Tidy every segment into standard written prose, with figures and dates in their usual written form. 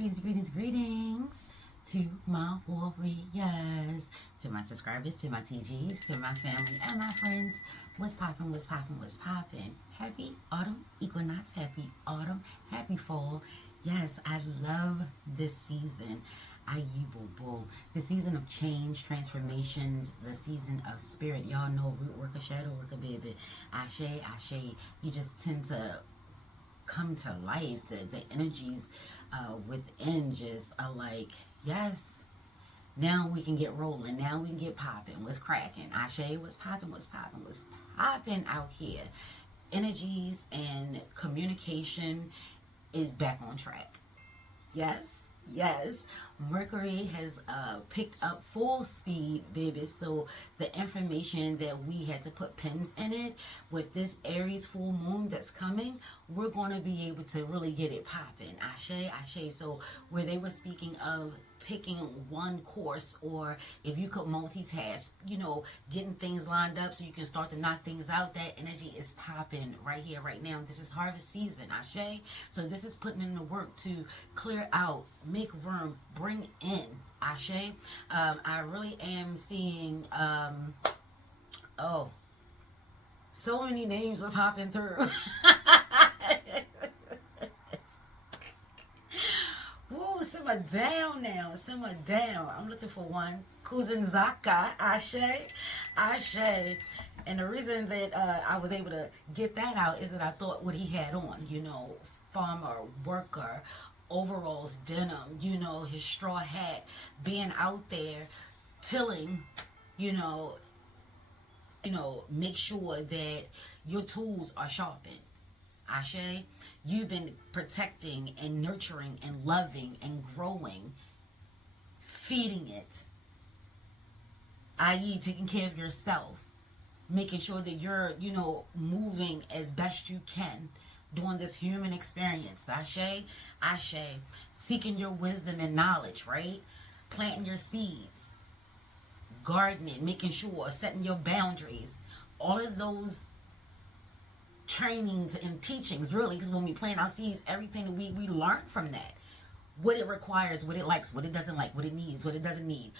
Greetings to my warriors, to my subscribers, to my TGs, to my family and my friends. What's poppin', what's poppin', what's poppin'? Happy Autumn Equinox, happy autumn, happy fall. Yes, I love this season. Boo. The season of change, transformations, the season of spirit. Y'all know root work, a shadow work, a baby. Ashe. You just tend to come to life. The energies within just are like, yes, now we can get rolling, now we can get popping. What's cracking? Ashe, what's popping out here? Energies and communication is back on track. Yes, Mercury has picked up full speed, baby. So the information that we had to put pins in it, with this Aries full moon that's coming, we're going to be able to really get it popping. Ashe. So where they were speaking of picking one course, or if you could multitask, getting things lined up so you can start to knock things out, that energy is popping right here, right now. This is harvest season, Ashe. So this is putting in the work to clear out, make room, bring in, Ashe. I really am seeing, so many names are popping through. Woo, simmer down now. Simmer down. I'm looking for one. Kuzinzaka. Ashe. And the reason that I was able to get that out is that I thought what he had on, farmer, worker, overalls, denim, his straw hat, being out there, tilling, make sure that your tools are sharpened. Ashe, you've been protecting and nurturing and loving and growing, feeding it, i.e. taking care of yourself, making sure that you're, moving as best you can during this human experience. Ashe, seeking your wisdom and knowledge, right? Planting your seeds, gardening, making sure, setting your boundaries, all of those trainings and teachings, really, because when we plant our seeds, everything that we learn from that, what it requires, what it likes, what it doesn't like, what it needs, what it doesn't need,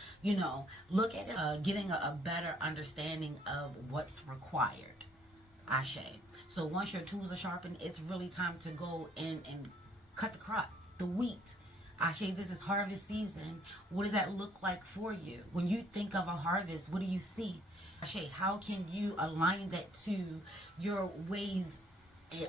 look at it, getting a better understanding of what's required. Ashe. So once your tools are sharpened, it's really time to go in and cut the crop, the wheat. Ashe, this is harvest season. What does that look like for you? When you think of a harvest, what do you see? Ashe, how can you align that to your ways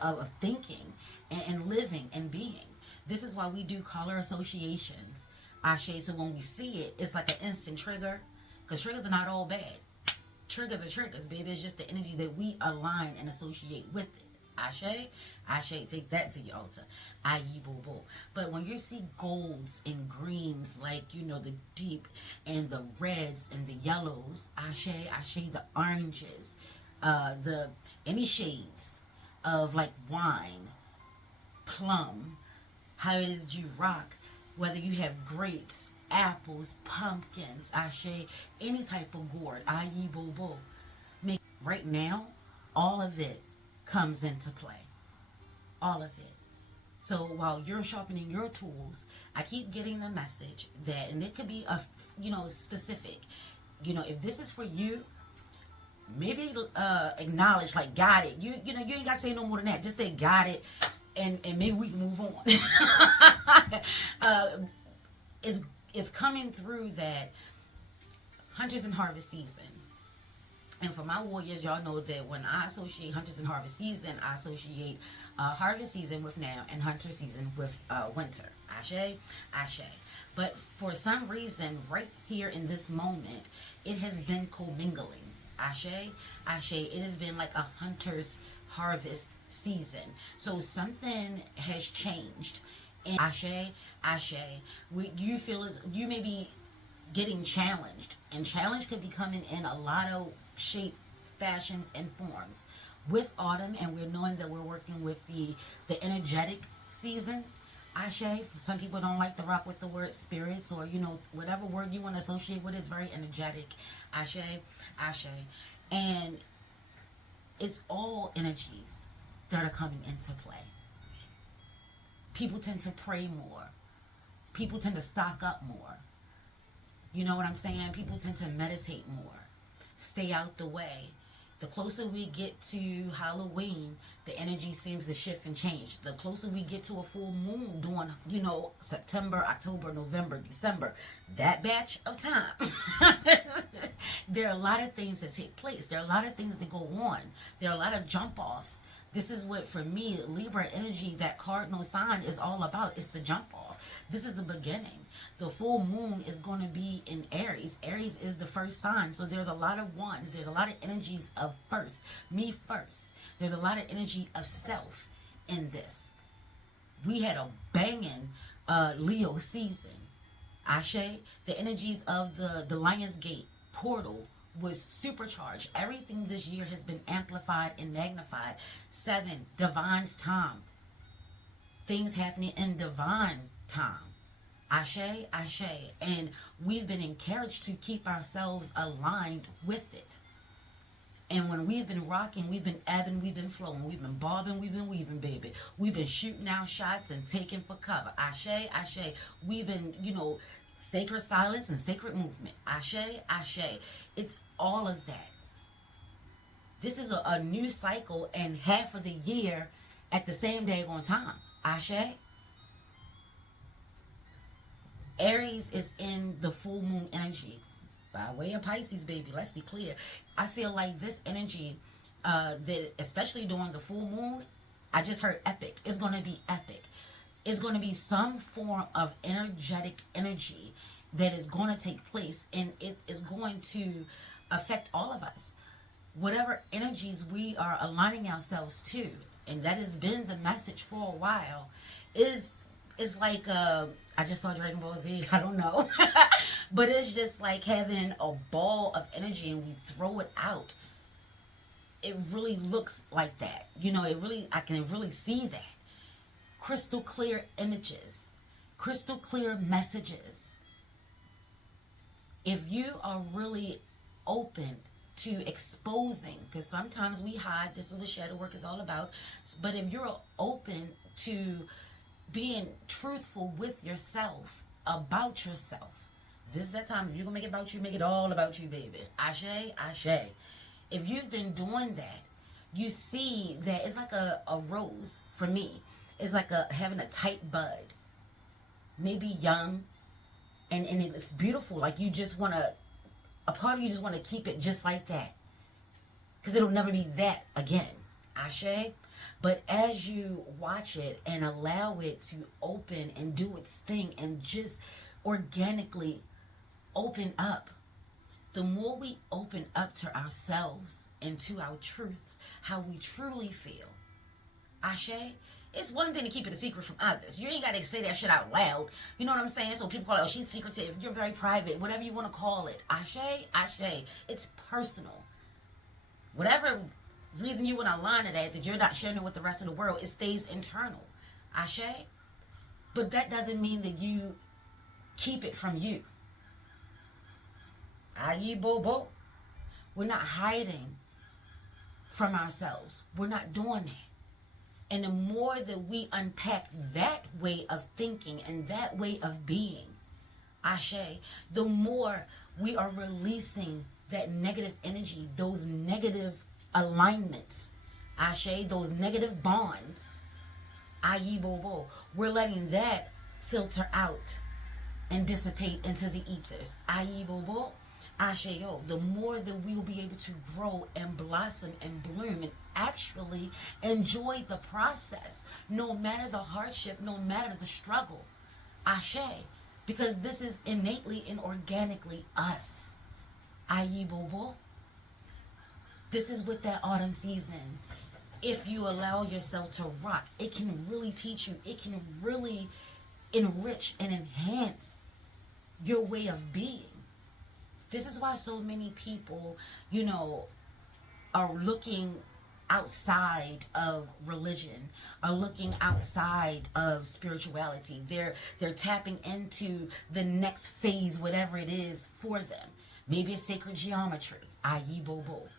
of thinking and living and being? This is why we do color associations. Ashe, so when we see it, it's like an instant trigger. Because triggers are not all bad. Triggers are triggers, baby. It's just the energy that we align and associate with it. Ashe, take that to your altar. Boo. But when you see golds and greens, like, the deep, and the reds and the yellows, Ashe, the oranges, any shades of like wine, plum, how it is you rock, whether you have grapes, apples, pumpkins, Ashe, any type of gourd, boo. Right now, all of it comes into play. All of it. So while you're sharpening your tools, I keep getting the message that, and it could be specific. If this is for you, maybe acknowledge, like, got it. You ain't got to say no more than that. Just say got it, and maybe we can move on. It's coming through that hunters and harvest season. And for my warriors, y'all know that when I associate hunters and harvest season, I associate harvest season with now and hunter season with winter. Ashe. But for some reason, right here in this moment, it has been commingling. Ashe. It has been like a hunter's harvest season. So something has changed. And Ashe. You feel it, you may be getting challenged. And challenge could be coming in a lot of shape, fashions, and forms with autumn, and we're knowing that we're working with the energetic season. Ashe. Some people don't like to rock with the word spirits, or whatever word you want to associate with it. It's very energetic. Ashe. And it's all energies that are coming into play. People tend to pray more. People tend to stock up more. You know what I'm saying? People tend to meditate more, stay out the way. The closer we get to Halloween, the energy seems to shift and change. The closer we get to a full moon during, September, October, November, December, that batch of time, there are a lot of things that take place. There are a lot of things that go on. There are a lot of jump offs. This is what, for me, Libra energy, that cardinal sign is all about. It's the jump off. This is the beginning. The full moon is going to be in Aries. Aries is the first sign. So there's a lot of ones. There's a lot of energies of first. Me first. There's a lot of energy of self in this. We had a banging Leo season. Ashe, the energies of the Lionsgate portal was supercharged. Everything this year has been amplified and magnified. 7, divine's time. Things happening in divine time. Ashe, ashe. And we've been encouraged to keep ourselves aligned with it. And when we've been rocking, we've been ebbing, we've been flowing, we've been bobbing, we've been weaving, baby. We've been shooting out shots and taking for cover. Ashe, ashe. We've been, sacred silence and sacred movement. Ashe, ashe. It's all of that. This is a new cycle and half of the year at the same day on time. Ashe. Aries is in the full moon energy by way of Pisces, baby. Let's be clear. I feel like this energy, that especially during the full moon, I just heard epic. It's going to be epic. It's going to be some form of energetic energy that is going to take place, and it is going to affect all of us. Whatever energies we are aligning ourselves to, and that has been the message for a while, is like I just saw Dragon Ball Z, I don't know. But it's just like having a ball of energy and we throw it out. It really looks like that. I can really see that. Crystal clear images, crystal clear messages. If you are really open to exposing, because sometimes we hide, this is what shadow work is all about, but if you're open to being truthful with yourself, about yourself, this is that time. If you're going to make it about you, make it all about you, baby. Ashe, ashe. If you've been doing that, you see that it's like a rose, for me. It's like having a tight bud. Maybe young, and it's beautiful. Like you just want to, a part of you just want to keep it just like that. Because it'll never be that again. Ashe. But as you watch it and allow it to open and do its thing and just organically open up, the more we open up to ourselves and to our truths, how we truly feel. Ashe, it's one thing to keep it a secret from others. You ain't got to say that shit out loud. You know what I'm saying? So people call it, oh, she's secretive. You're very private. Whatever you want to call it. Ashe, ashe. It's personal. Whatever reason you want to align to that you're not sharing it with the rest of the world, it stays internal. Ashe. But that doesn't mean that you keep it from you. Aye, bobo. We're not hiding from ourselves. We're not doing that. And the more that we unpack that way of thinking and that way of being, Ashe, the more we are releasing that negative energy, those negative alignments, Ashe, those negative bonds, Aye, bobo. We're letting that filter out and dissipate into the ethers. Aye, bobo. Ashe, yo, the more that we will be able to grow and blossom and bloom and actually enjoy the process, no matter the hardship, no matter the struggle. Ashe, because this is innately and organically us. Aye, bobo. This is with that autumn season. If you allow yourself to rock, it can really teach you. It can really enrich and enhance your way of being. This is why so many people, are looking outside of religion, are looking outside of spirituality. They're tapping into the next phase, whatever it is for them. Maybe it's sacred geometry, i.e. bobo.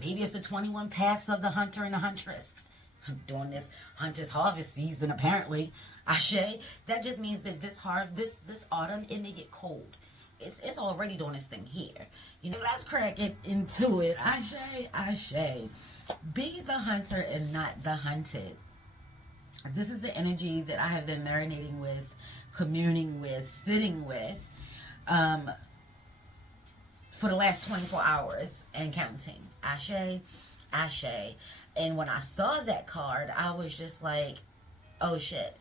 Maybe it's the 21 paths of the hunter and the huntress. during this hunter's harvest season, apparently. Ashe. That just means that this autumn, it may get cold. It's already doing this thing here. You know, let's crack it into it. Ashe, ashe. Be the hunter and not the hunted. This is the energy that I have been marinating with, communing with, sitting with, for the last 24 hours and counting. Ashe, ashe. And when I saw that card, I was just like, oh shit.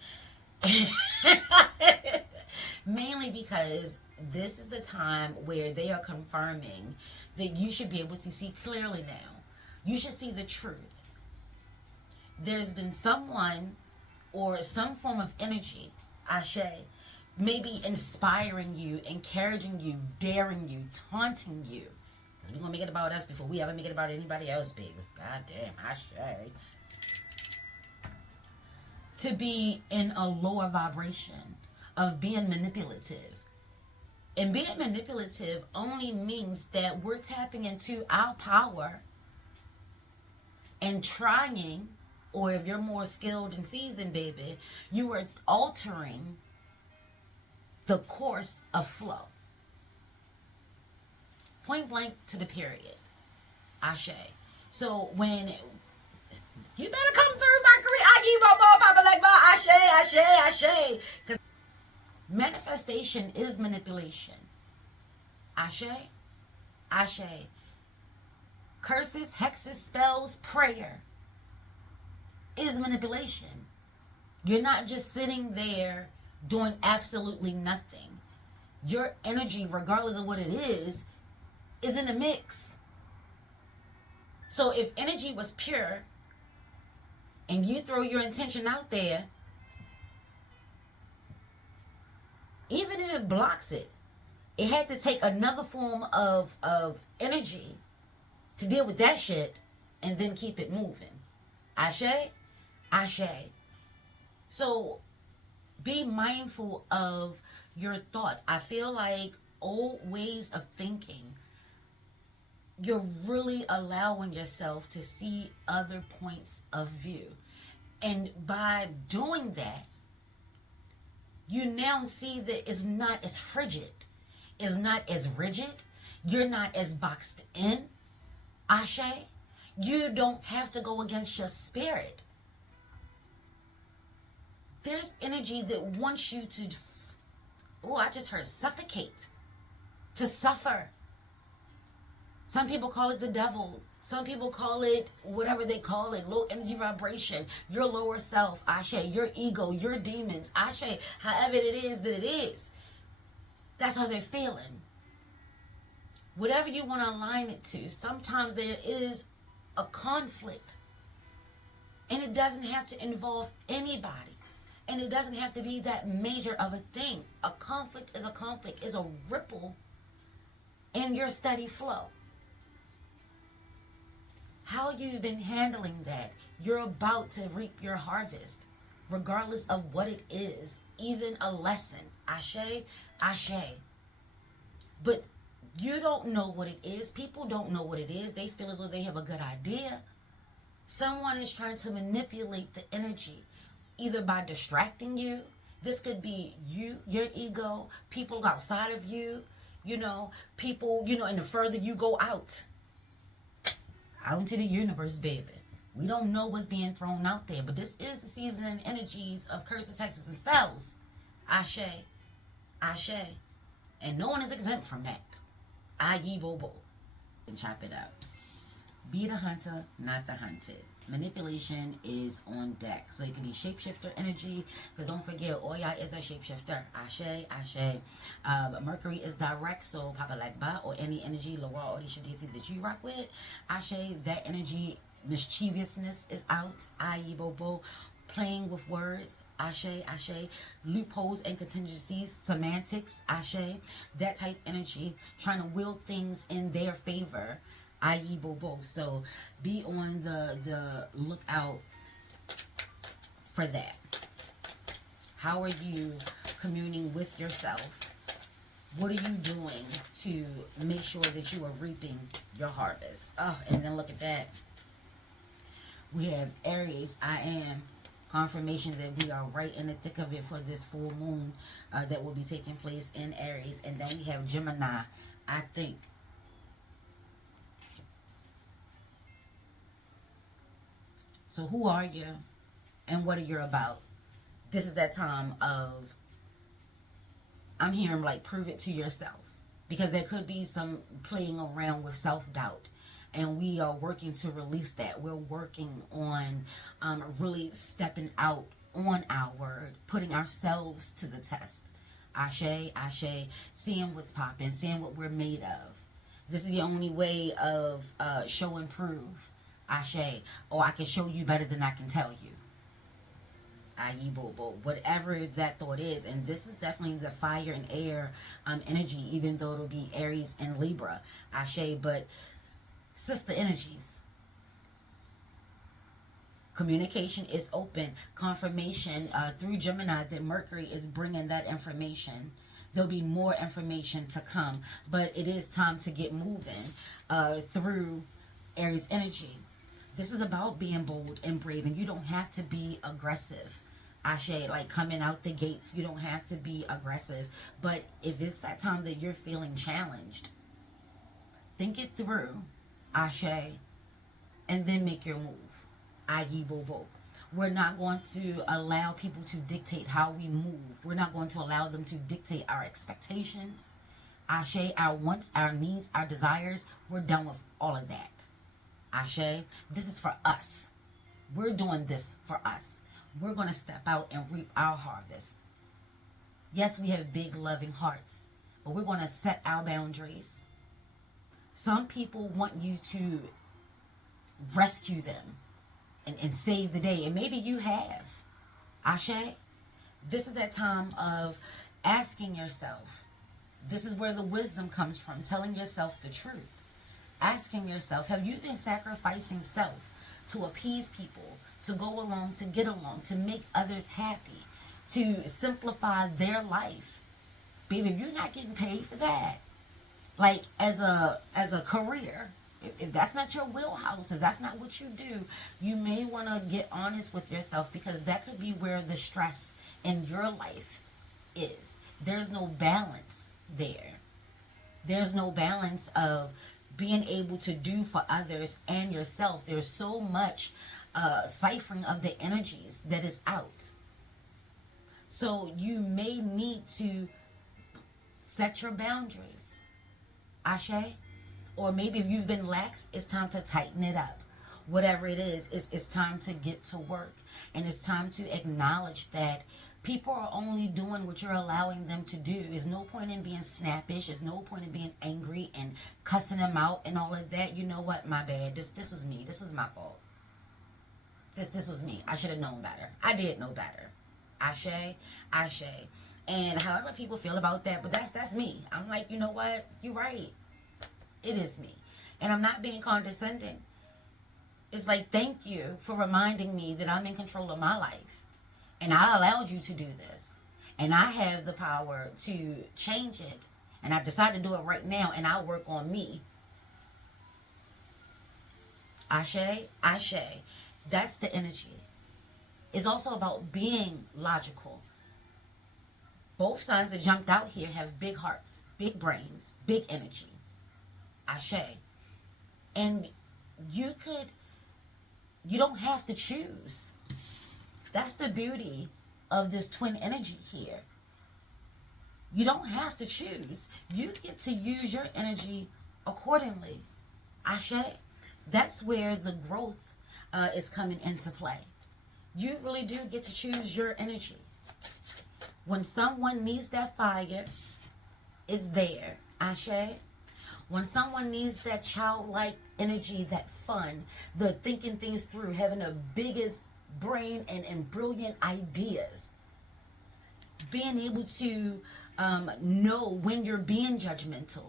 Mainly because this is the time where they are confirming that you should be able to see clearly now. You should see the truth. There's been someone or some form of energy, Ashe, maybe inspiring you, encouraging you, daring you, taunting you. Because we're going to make it about us before we ever make it about anybody else, baby. God damn, Ashe. To be in a lower vibration of being manipulative. And being manipulative only means that we're tapping into our power and trying, or if you're more skilled and seasoned, baby, you are altering the course of flow. Point blank to the period. Ashe. So when you better come through, Mercury, Ashe, Ashe, Ashe. Because manifestation is manipulation. Ashe, Ashe. Curses, hexes, spells, prayer is manipulation. You're not just sitting there doing absolutely nothing. Your energy, regardless of what it is in the mix. So if energy was pure and you throw your intention out there, even if it blocks it, it had to take another form of energy to deal with that shit and then keep it moving. Ashe? Ashe. So be mindful of your thoughts. I feel like old ways of thinking, you're really allowing yourself to see other points of view. And by doing that, you now see that it's not as frigid. It's not as rigid. You're not as boxed in. Ashe. You don't have to go against your spirit. There's energy that wants you to, I just heard suffocate. To suffer. Some people call it the devil. Some people call it whatever they call it. Low energy vibration. Your lower self. Ashe. Your ego. Your demons. Ashe. However it is that it is. That's how they're feeling. Whatever you want to align it to. Sometimes there is a conflict. And it doesn't have to involve anybody. And it doesn't have to be that major of a thing. A conflict is a conflict. Is a ripple in your steady flow. How you've been handling that, you're about to reap your harvest, regardless of what it is, even a lesson. Ashe, ashe. But you don't know what it is. People don't know what it is. They feel as though they have a good idea. Someone is trying to manipulate the energy, either by distracting you. This could be you, your ego, people outside of you, people, and the further you go out into the universe, baby. We don't know what's being thrown out there, but this is the season and energies of curses, hexes, and spells. Ashe. Ashe. And no one is exempt from that. Aye, bobo. And chop it up. Be the hunter, not the hunted. Manipulation is on deck. So it can be shapeshifter energy. Because don't forget, Oya is a shapeshifter. Ashe, ashe. Mercury is direct. So Papa Lakba or any energy, Laura or Odisha deity that you rock with. Ashe, that energy, mischievousness is out. Aye, bobo. Playing with words. Ashe, ashe. Loopholes and contingencies. Semantics. Ashe. That type energy. Trying to will things in their favor. I.e. Bobo. So be on the lookout for that. How are you communing with yourself? What are you doing to make sure that you are reaping your harvest? Oh, and then look at that. We have Aries, I am. Confirmation that we are right in the thick of it for this full moon that will be taking place in Aries. And then we have Gemini, I think. So who are you and what are you about? This is that time of, I'm hearing like, prove it to yourself. Because there could be some playing around with self-doubt. And we are working to release that. We're working on really stepping out on our word, putting ourselves to the test. Ashe, ashe, seeing what's popping, seeing what we're made of. This is the only way of show and prove. Ashe, or I can show you better than I can tell you. I.e. Bobo, whatever that thought is. And this is definitely the fire and air energy, even though it'll be Aries and Libra. Ashe, but sister energies. Communication is open. Confirmation through Gemini that Mercury is bringing that information. There'll be more information to come, but it is time to get moving through Aries energy. This is about being bold and brave, and you don't have to be aggressive. Ashe, like coming out the gates, you don't have to be aggressive. But if it's that time that you're feeling challenged, think it through, Ashe, and then make your move. I.e. Bobo. We're not going to allow people to dictate how we move. We're not going to allow them to dictate our expectations. Ashe, our wants, our needs, our desires. We're done with all of that. Ashe, this is for us. We're doing this for us. We're going to step out and reap our harvest. Yes, we have big, loving hearts, but we're going to set our boundaries. Some people want you to rescue them and save the day, and maybe you have. Ashe, this is that time of asking yourself. This is where the wisdom comes from, telling yourself the truth. Asking yourself, have you been sacrificing self to appease people, to go along, to get along, to make others happy, to simplify their life? Baby, if you're not getting paid for that, like as a career, if that's not your wheelhouse, if that's not what you do, you may want to get honest with yourself, because that could be where the stress in your life is. There's no balance there. There's no balance of being able to do for others and yourself. There's so much ciphering of the energies that is out. So you may need to set your boundaries. Ashe? Or maybe if you've been lax, it's time to tighten it up. Whatever it is, it's time to get to work. And it's time to acknowledge that people are only doing what you're allowing them to do. There's no point in being snappish. There's no point in being angry and cussing them out and all of that. You know what? My bad. This was me. This was my fault. This was me. I should have known better. I did know better. Ashe, ashe. And however people feel about that, but that's me. I'm like, you know what? You're right. It is me. And I'm not being condescending. It's like, thank you for reminding me that I'm in control of my life. And I allowed you to do this. And I have the power to change it. And I decided to do it right now. And I'll work on me. Ashe, ashe. That's the energy. It's also about being logical. Both signs that jumped out here have big hearts, big brains, big energy. Ashe. And you don't have to choose. That's the beauty of this twin energy here. You don't have to choose. You get to use your energy accordingly. Ashe. That's where the growth is coming into play. You really do get to choose your energy. When someone needs that fire, it's there. Ashe. When someone needs that childlike energy, that fun, the thinking things through, having the biggest brain and brilliant ideas, being able to know when you're being judgmental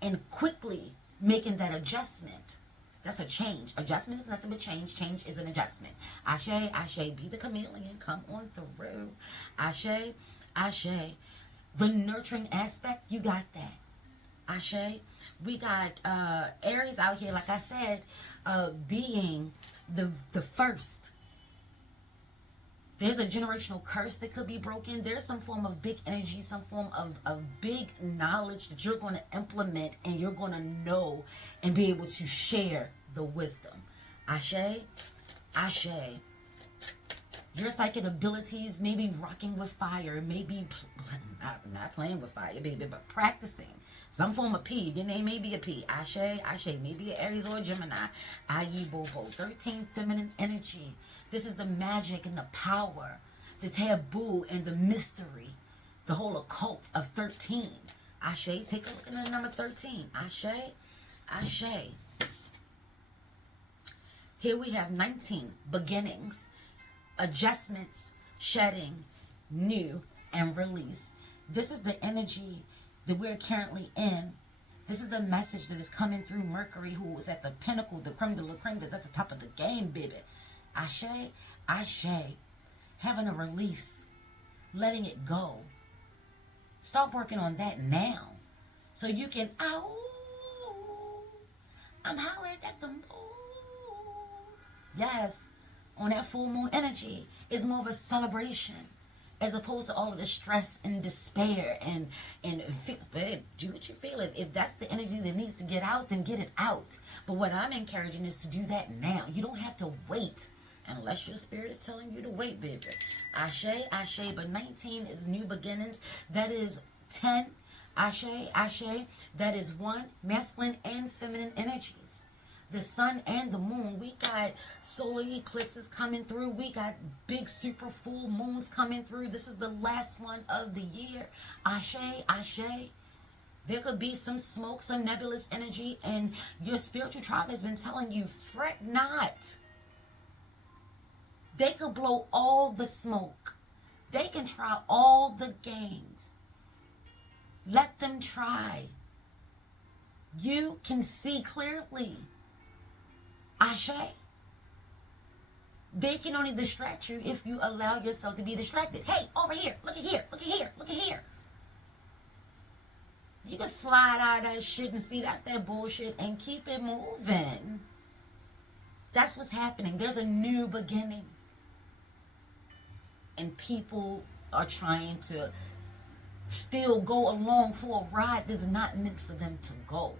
and quickly making that adjustment. That's a change. Adjustment is nothing but change. Change is an adjustment. Ashe, ashe, be the chameleon. Come on through. Ashe, ashe. The nurturing aspect, you got that. Ashe. We got Aries out here, like I said, being, the first. There's a generational curse that could be broken. There's some form of big energy, some form of big knowledge that you're going to implement, and you're going to know and be able to share the wisdom. Ashe, Ashe. Your psychic abilities may be rocking with fire, maybe not playing with fire, baby, but practicing some form of P. Your name may be a P. Ashe, Ashe, maybe an Aries or a Gemini. Ayi Bobo. 13 feminine energy. This is the magic and the power, the taboo and the mystery, the whole occult of 13. Ashe, take a look at the number 13. Ashe, Ashe. Here we have 19, beginnings, adjustments, shedding, new, and release. This is the energy that we're currently in. This is the message that is coming through Mercury, who is at the pinnacle, the creme de la creme, that's at the top of the game, baby. Ashe, Ashe. Having a release, letting it go. Start working on that now, so you can, I'm hollering at the moon. Yes, on that full moon energy is more of a celebration, as opposed to all of the stress and despair and babe, do what you feel. If that's the energy that needs to get out, then get it out. But what I'm encouraging is to do that now. You don't have to wait unless your spirit is telling you to wait, baby. Ashe, Ashe. But 19 is new beginnings. That is 10. Ashe, Ashe. That is 1, masculine and feminine energies. The sun and the moon. We got solar eclipses coming through. We got big super full moons coming through. This is the last one of the year. Ashe, Ashe. There could be some smoke, some nebulous energy, and your spiritual tribe has been telling you, fret not. They could blow all the smoke. They can try all the games. Let them try. You can see clearly. Ashe. They can only distract you if you allow yourself to be distracted. Hey, over here. Look at here. Look at here. Look at here. You can slide out of that shit and see that's that bullshit and keep it moving. That's what's happening. There's a new beginning. And people are trying to still go along for a ride that's not meant for them to go.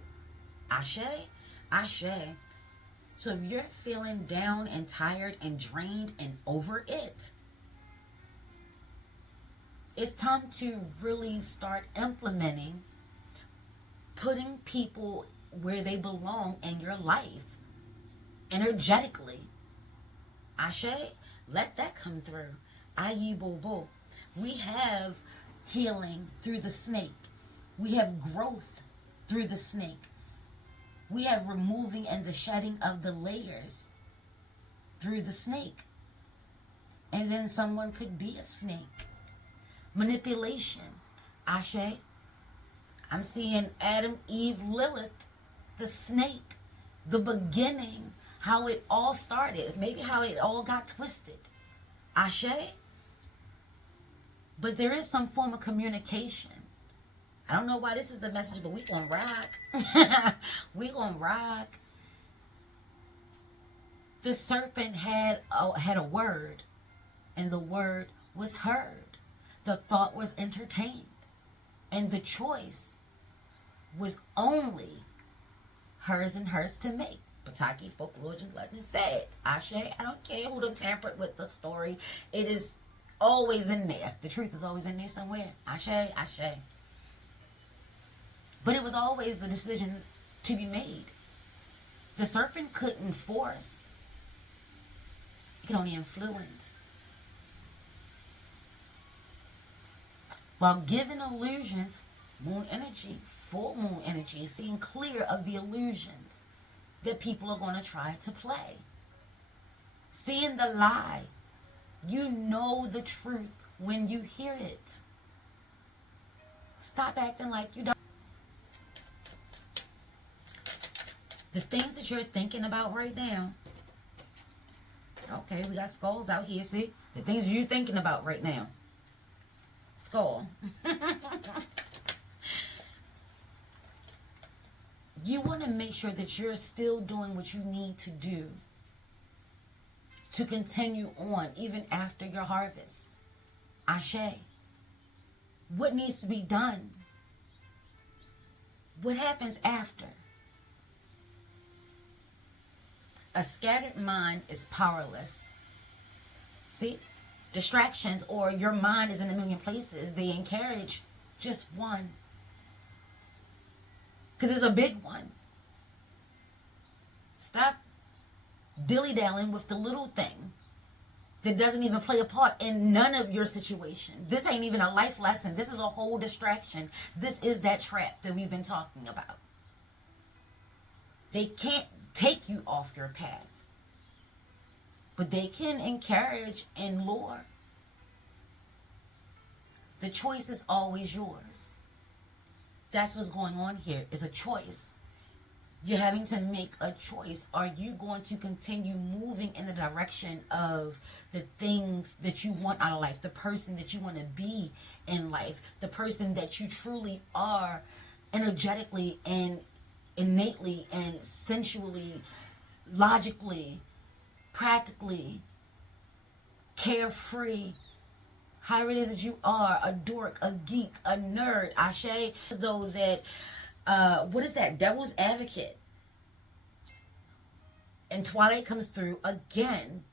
Ashe. Ashe. So if you're feeling down and tired and drained and over it, it's time to really start implementing, putting people where they belong in your life, energetically. Ashe, let that come through. Ayi Bobo. We have healing through the snake. We have growth through the snake. We have removing and the shedding of the layers through the snake. And then someone could be a snake. Manipulation. Ashe. I'm seeing Adam, Eve, Lilith, the snake, the beginning, how it all started, maybe how it all got twisted. Ashe. But there is some form of communication. I don't know why this is the message, but we gonna rock. We gonna rock. The serpent had a word, and the word was heard. The thought was entertained, and the choice was only hers and hers to make. Pataki, folklore, and legend said, Ashe, I don't care who done tampered with the story. It is always in there. The truth is always in there somewhere. Ashe, Ashe. But it was always the decision to be made. The serpent couldn't force. It could only influence. While giving illusions, moon energy, full moon energy, is seeing clear of the illusions that people are going to try to play. Seeing the lie. You know the truth when you hear it. Stop acting like you don't. The things that you're thinking about right now. Okay, we got skulls out here, see? The things you're thinking about right now. Skull. You want to make sure that you're still doing what you need to do to continue on even after your harvest. Ashe. What needs to be done? What happens after? A scattered mind is powerless. See? Distractions, or your mind is in a million places, they encourage just one. Because it's a big one. Stop dilly-dallying with the little thing that doesn't even play a part in none of your situation. This ain't even a life lesson. This is a whole distraction. This is that trap that we've been talking about. They can't take you off your path, but they can encourage and lure. The choice is always yours. That's what's going on here, is a choice. You're having to make a choice. Are you going to continue moving in the direction of the things that you want out of life, the person that you want to be in life, the person that you truly are, energetically and innately and sensually, logically, practically, carefree, however it is that you are, a dork, a geek, a nerd, Ashe, those that, what is that, devil's advocate. And Twilight comes through again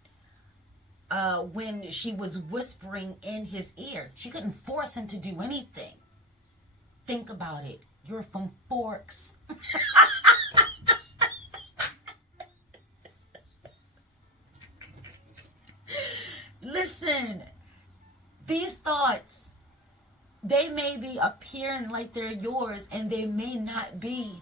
when she was whispering in his ear. She couldn't force him to do anything. Think about it. You're from Forks. Listen, these thoughts, they may be appearing like they're yours and they may not be.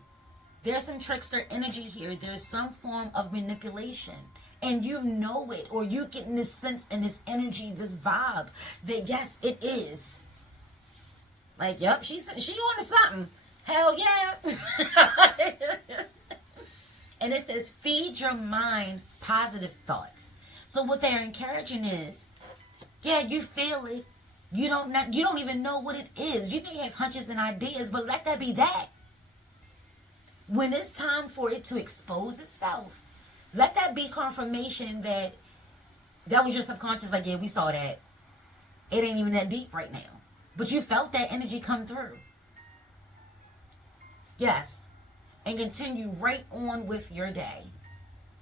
There's some trickster energy here. There's some form of manipulation. And you know it, or you get in this sense and this energy, this vibe that yes, it is. Like, yep, she on to something. Hell yeah. And it says, feed your mind positive thoughts. So what they're encouraging is, yeah, you feel it. You don't even know what it is. You may have hunches and ideas, but let that be that. When it's time for it to expose itself, let that be confirmation that was your subconscious. Like, yeah, we saw that. It ain't even that deep right now. But you felt that energy come through. Yes. And continue right on with your day.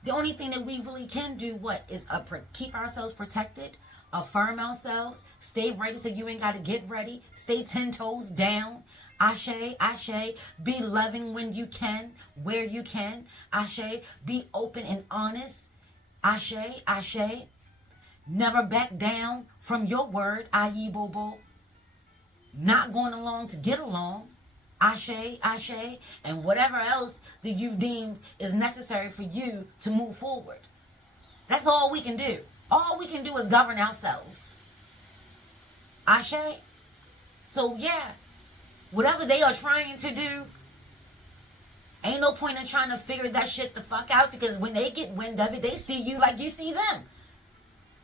The only thing that we really can do, is keep ourselves protected, affirm ourselves, stay ready so you ain't got to get ready, stay 10 toes down. Ashe, Ashe, be loving when you can, where you can. Ashe, be open and honest. Ashe, Ashe, never back down from your word, Ayi Bobo. Not going along to get along. Ashe, Ashe, and whatever else that you've deemed is necessary for you to move forward. That's all we can do. All we can do is govern ourselves. Ashe. So yeah, whatever they are trying to do, ain't no point in trying to figure that shit the fuck out, because when they get wind of it, they see you like you see them.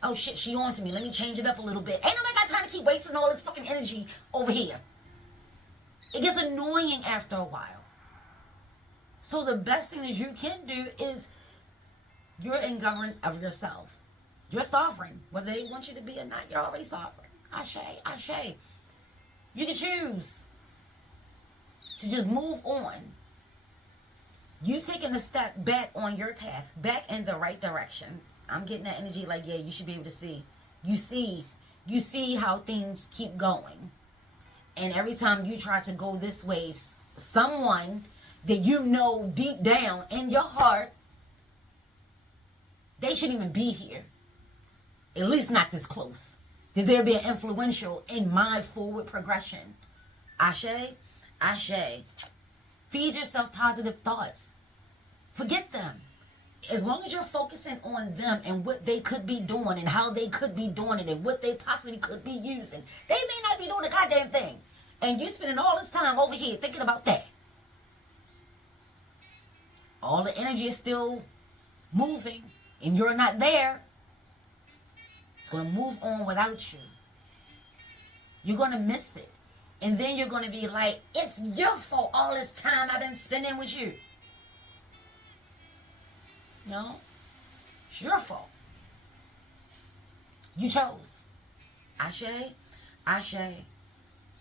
Oh shit, she on to me. Let me change it up a little bit. Ain't nobody got time to keep wasting all this fucking energy over here. It gets annoying after a while. So the best thing that you can do is you're in government of yourself. You're sovereign. Whether they want you to be or not, you're already sovereign. Ashe, Ashe. You can choose to just move on. You taking a step back on your path, back in the right direction. I'm getting that energy like, yeah, you should be able to see. You see how things keep going. And every time you try to go this way, someone that you know deep down in your heart, they shouldn't even be here. At least not this close. That they're being influential in my forward progression. Ashe, Ashe. Feed yourself positive thoughts. Forget them. As long as you're focusing on them and what they could be doing and how they could be doing it and what they possibly could be using, they may not be doing a goddamn thing. And you spending all this time over here thinking about that. All the energy is still moving and you're not there. It's going to move on without you. You're going to miss it. And then you're going to be like, it's your fault all this time I've been spending with you. No, it's your fault. You chose. Ashe, Ashe,